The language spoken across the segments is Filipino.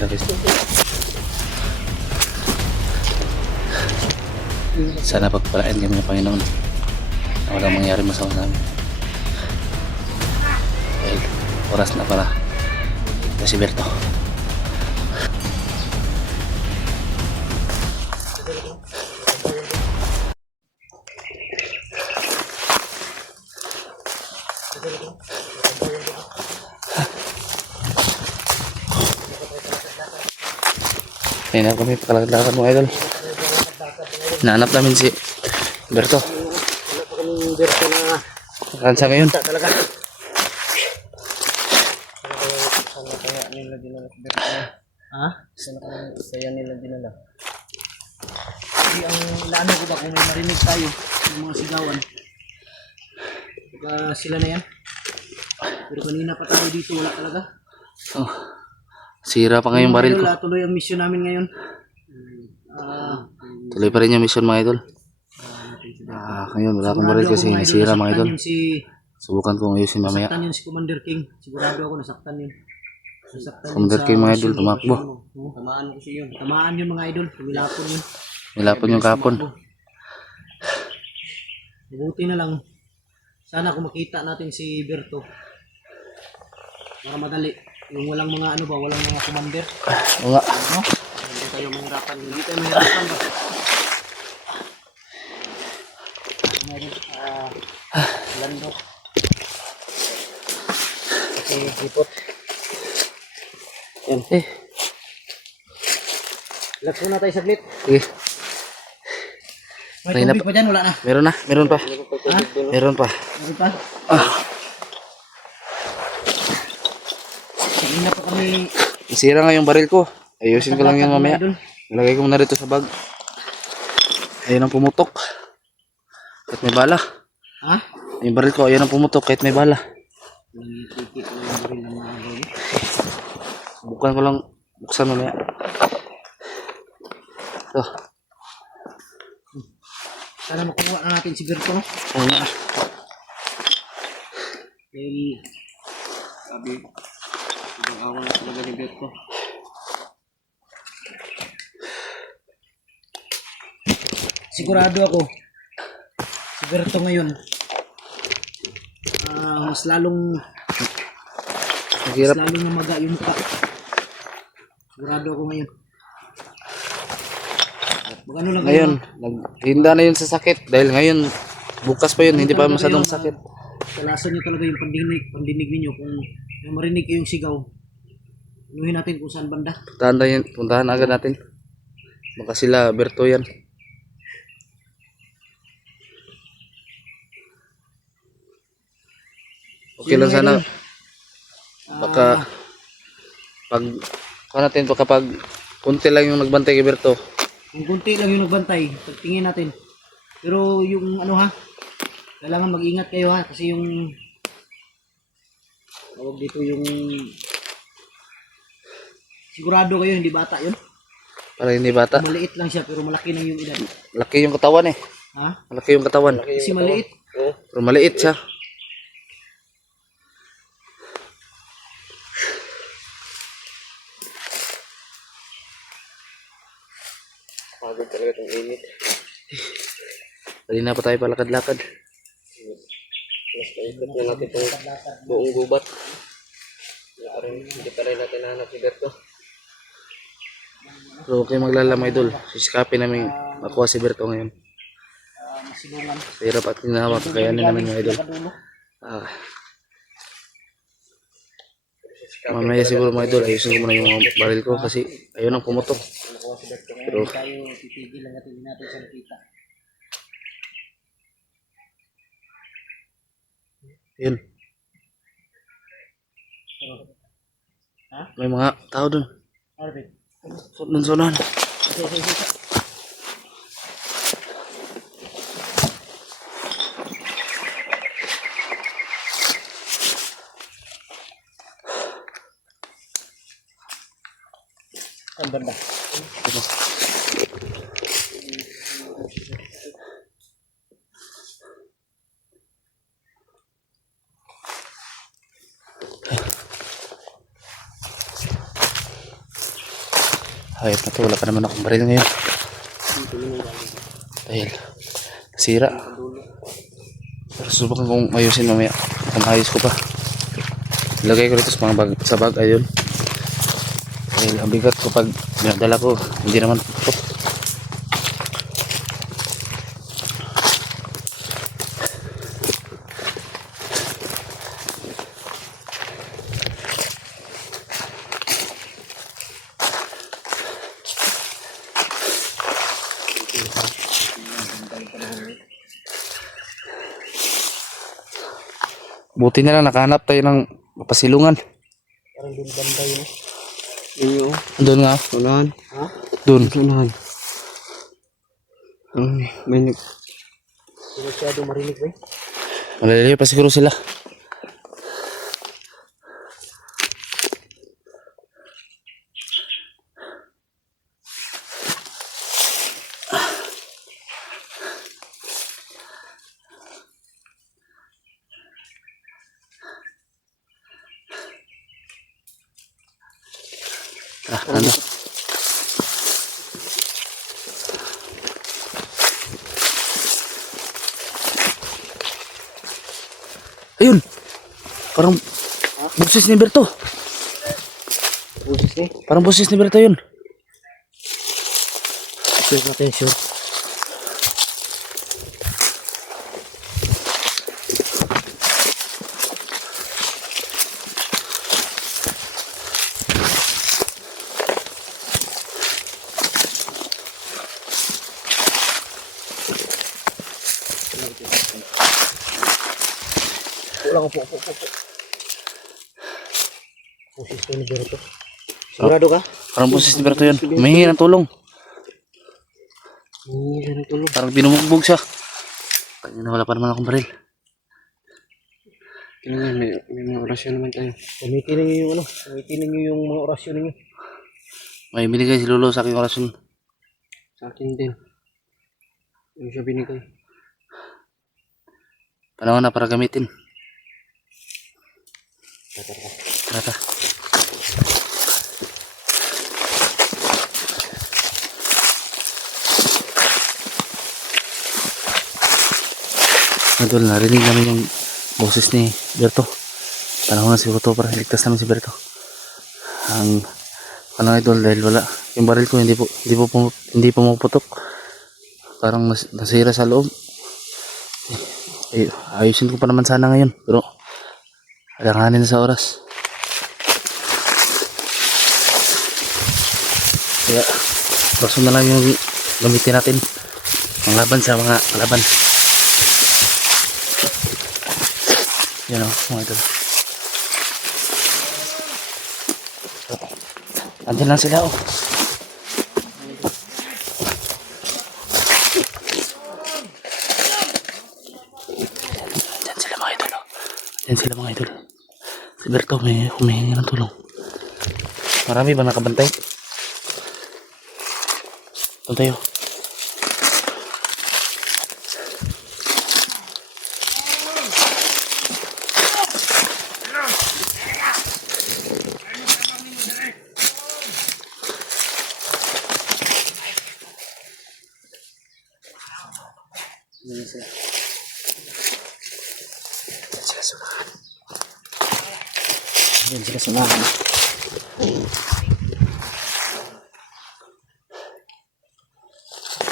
laki. Sana pagpalaan kami ng Panginoon na walang mangyari masama sa amin. Dahil oras na para si Berto. Ayun na kami pakalagdakan mga idol. Nahanap namin si Berto. Wala pa kaming berto na Kansa ngayon. talaga. Sana kaya nila dinala sa berto. Ha? Sana kaya, nila dinala. Kasi ang inaano ko ba kung may marinig tayo ng mga sigawan. Baka sila na yan. Pero kanina pa tayo dito, wala talaga. Oh. Sira pa ngayong baril ko. Wala, tuloy ang mission namin ngayon. Ah, Tuloy pa rin yung mission mga idol. Ah, ngayon wala akong baril kasi nasira mga idol. Si, Subukan kong ayusin mamaya. nasaktan yun si Commander King. Sigurado ako nasaktan yun. Nasaktan Commander King, mga idol, tumakbo. Tamaan ko siya yun. Tamaan yun mga idol. Tumilapon yun. Nilapon yung kapon. Mabuti na lang. Sana kung makita natin si Berto. Para madali. Yung walang mga ano ba, walang mga commander. Oo nga. No? Hindi tayo mahirapan. Hindi tayo mahirapan ba? Ngayon, ah, lando. Kasi hipot. Yan. Eh, Relax muna tayo saglit. sige. May Kanina tubig pa dyan, wala na. Meron na. Meron pa. Meron pa. Meron pa? Kanina pa kami Isira nga yung baril ko. Ayusin ko lang yan mamaya. Ilagay ko muna rito sa bag. Ayun ang pumutok. Kahit may bala. Ha? Yung baril ko, ayun ang pumutok kahit may bala. Bukan ko lang buksan mamaya. Ito. Sana makuha na natin si Berto, no? Ayun na. Dahil, sabi, ibang awan na talaga ni Berto. Sigurado ako, si Berto ngayon, ah mas lalong, hirap. mas lalong namaga yung mukha. Sigurado ako ngayon. Mag ano lang Ngayon, naghinda na yun sa sakit. Dahil ngayon, bukas pa yun, hindi pa masyadong sakit. Kalasan nyo talaga yung pandinig, pandinig ninyo kung may marinig kayong sigaw. Inuhin natin kung saan banda. Puntahan, na yun, puntahan agad natin. Baka sila, Berto yan. Okay lang sana. Baka, pag, kung natin to kapag kunti lang yung nagbantay kay Berto. Kung kunti lang yung nagbantay, pagtingin natin. Pero yung ano ha, kailangan mag-ingat kayo ha kasi yung tawag dito yung sigurado kayo hindi bata yun. Para hindi bata. Maliit lang siya pero malaki na yung edad. Malaki yung katawan eh. Ha? Malaki yung katawan. Kasi maliit. Pero maliit siya. Pagod talaga itong init. Kanina pa tayo palakad-lakad. Paikot na natin itong buong gubat. Hindi pa rin natin nahanap si Berto. So, okay maglalamay idol. Sisikapin namin makuha si Berto ngayon. Sa hirap at ginawa kakayanin namin mga idol. Ah. Mamaya siguro mga idol, ayusin ko muna yung mga baril ko kasi ayun ang pumutok. Pero- Hindi tayo titigil lang natin. Hindi natin siya nakita. Yun. May mga tao dun. Alright. Unahan. Okay, okay, okay. Ang banda. Hayop na to, wala pa naman akong baril ngayon. Dahil, nasira. Pero susubukan kong ayusin mamaya. Kung ayos ko pa. Ilagay ko rito sa mga bag, sa bag, ayun. Dahil ang bigat ko pag dinadala ko, hindi naman putok. Buti na lang nakahanap tayo ng pasilungan. Parang doon banda yun. Iyo. Doon nga, Unahan. Ha? doon. Unahan. Hmm, may nag... Masyado marinig ba eh? Malalayo pa siguro sila. Ayun! Parang boses ni Berto. Busis eh. Parang boses ni Berto yun. Sure natin, sure. Ulang po, po, po, po. Busis ko ni Berto. Sigurado ka? Parang boses ni Berto yun. Humingi ng tulong. Hmm, ganito lang. Parang binumugbog siya. Kanya na wala pa naman akong baril. Kailangan may, may mga orasyon naman tayo. Gamitin niyo yung ano, gamitin niyo yung mga orasyon niyo. May binigay si Lolo sa aking orasyon. Sa akin din. Yung siya binigay. Panahon na para gamitin. Tatar ka. Tara ta. Idol, narinig namin yung boses ni Berto. Panahon na siguro to para iligtas namin si Berto. Ang ano idol dahil wala yung baril ko hindi po hindi po hindi pumuputok. Parang nas, nasira sa loob. Eh, ayusin ko pa naman sana ngayon pero alanganin sa oras. Kaya, baso na lang yung gamitin natin ang laban sa mga laban. Yan o, mga idol. Andyan lang sila oh. Andyan sila mga idol oh. Andyan sila mga idol. Si Berto may humihingi ng tulong. Marami ba nakabantay? Doon tayo. Sila. Yan sila sunahan. Yan sila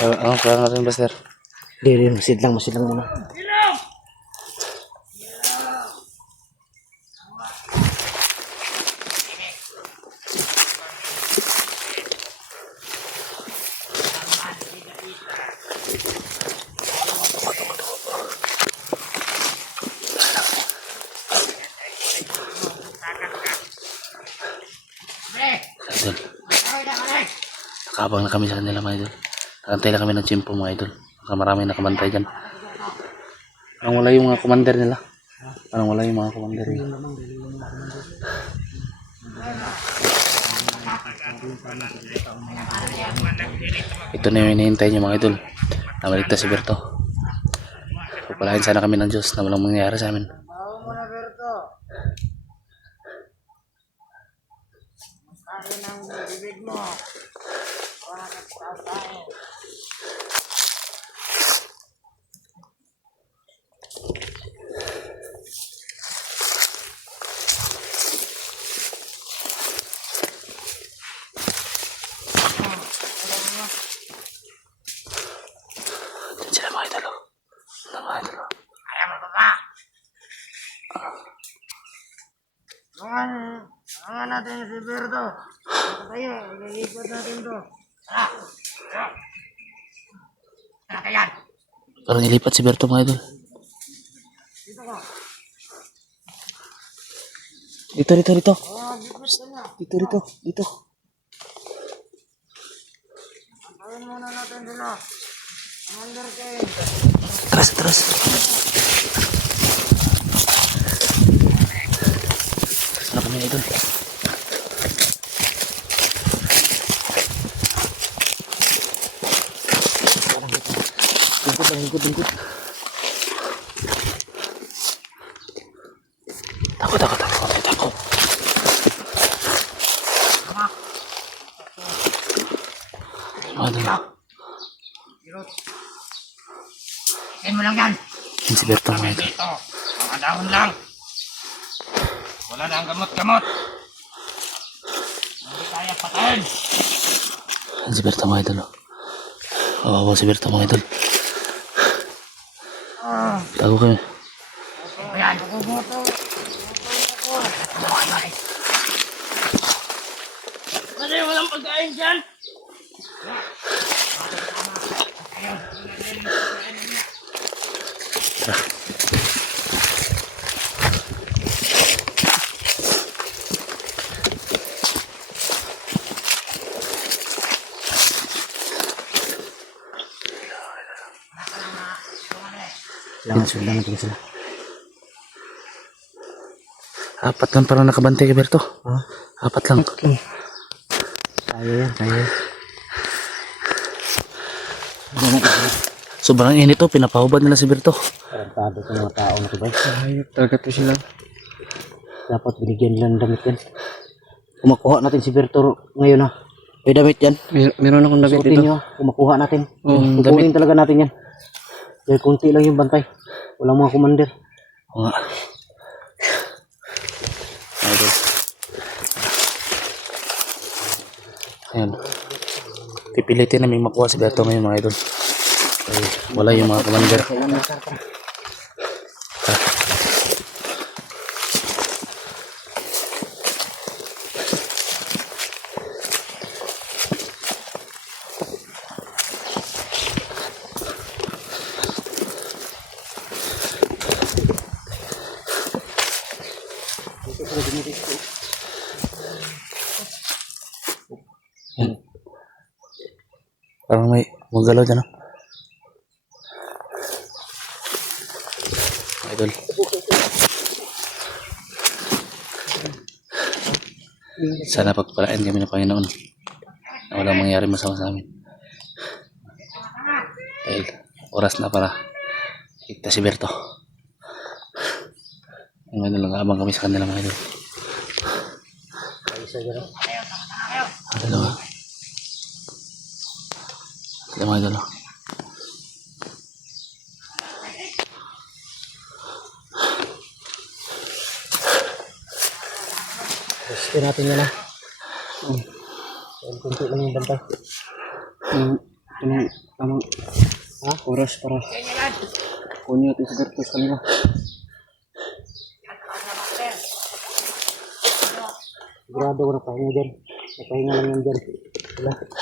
sunahan. Uh, ano, kaya natin ba, sir? Hindi, hindi. Masid lang, masid lang muna. Nakabang na kami sa kanila mga idol. Nakantay lang kami ng chimpo mga idol. Baka marami nakabantay dyan. Parang wala yung mga commander nila. Parang wala yung mga commander nila. Ito na yung hinihintay niyo mga idol. Na maligtas si Berto. Pagpalain sana kami ng Diyos na walang mangyayari sa amin. Diyan sila mga idol. oh. Ano mga idol. oh. Angan, si Berto. Ito tayo, ililipat natin to. Ah! Ilipat si Berto mga idol. Dito ka. Dito, dito, dito. Ah, na. Dito, dito, dito. Gawin muna natin sila. Commander Ken. Tras, tras. Tras na kami idol. Lingkod lang, lingkod, lingkod. Takot, takot, takot. Takot, takot. Mga idol. Kain mo lang yan. Yan si Berto mga. Dito, mga dahon lang. Wala na ang gamot-gamot. Hindi kaya patayin. Yan si Berto mga idol. oh. Kawawa si Berto mga idol. Tago kami. Ayan, kukumoto. Kasi walang pagkain dyan. Yan sila natin sila. Apat lang parang nakabante kay Berto. Apat lang. Kaya yan, kaya yan. Sobrang init to, pinapahubad nila si Berto. Tarantado sa mga tao na to ba? Hayop talaga to sila. Dapat binigyan nila ng damit yan. Kumakuha natin si Berto ngayon ha. May damit yan. Mer meron akong damit Suotin dito. nyo, kumakuha natin. Oh, Kukunin talaga natin yan. Dahil kunti lang yung bantay. Walang mga commander. Oo nga. Idol. Ayan. Pipilitin namin makuha si Berto ngayon mga idol. Ay, wala yung mga commander. Yan. Parang may magalaw dyan, no? Idol. Sana pagpalaan kami ng Panginoon na walang mangyari masama sa amin. Dahil oras na para higta si Berto. Ang ano lang, abang kami sa kanila mga idol. Ang dalawa. Sila mga idol. oh. Gusto natin yan ha. Hmm. Dahil kunti lang yung bantay. Yung, yung, tamang Ha? oras para kunin natin si Berto sa kanila. Sigurado ko napahinga dyan. Napahinga lang yan dyan. Wala.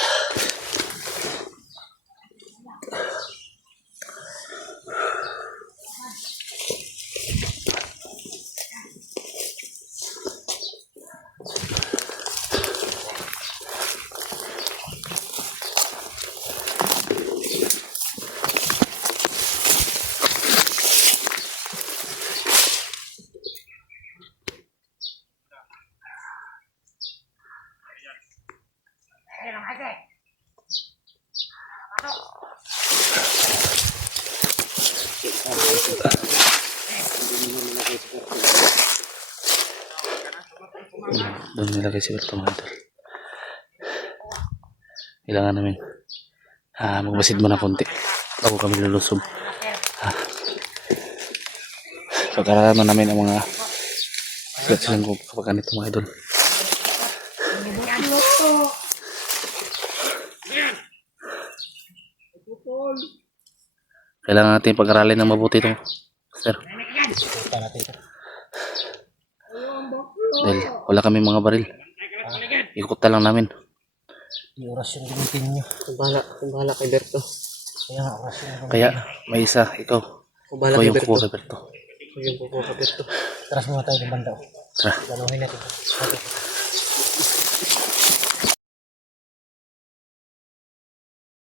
Doon nilagay si Berto mga. Kailangan namin ah, magbasid muna konti bago kami lulusob. Ah, pagkaraan namin ang mga silang ko kapag ganito mga idol. Kailangan natin pag-aralin ng mabuti ito, sir. Dahil wala kami mga baril. Ikutan lang namin. Yung oras yung gamitin nyo. Kung bahala, kung bahala kay Berto. Kaya nga, oras yung Kaya may isa, ikaw. Kung bahala Ikaw kay yung Berto. kukuha kay Berto. Kung yung kukuha kay Berto. Tras muna tayo ng banda. Tara. Ganuhin natin. ito. Okay.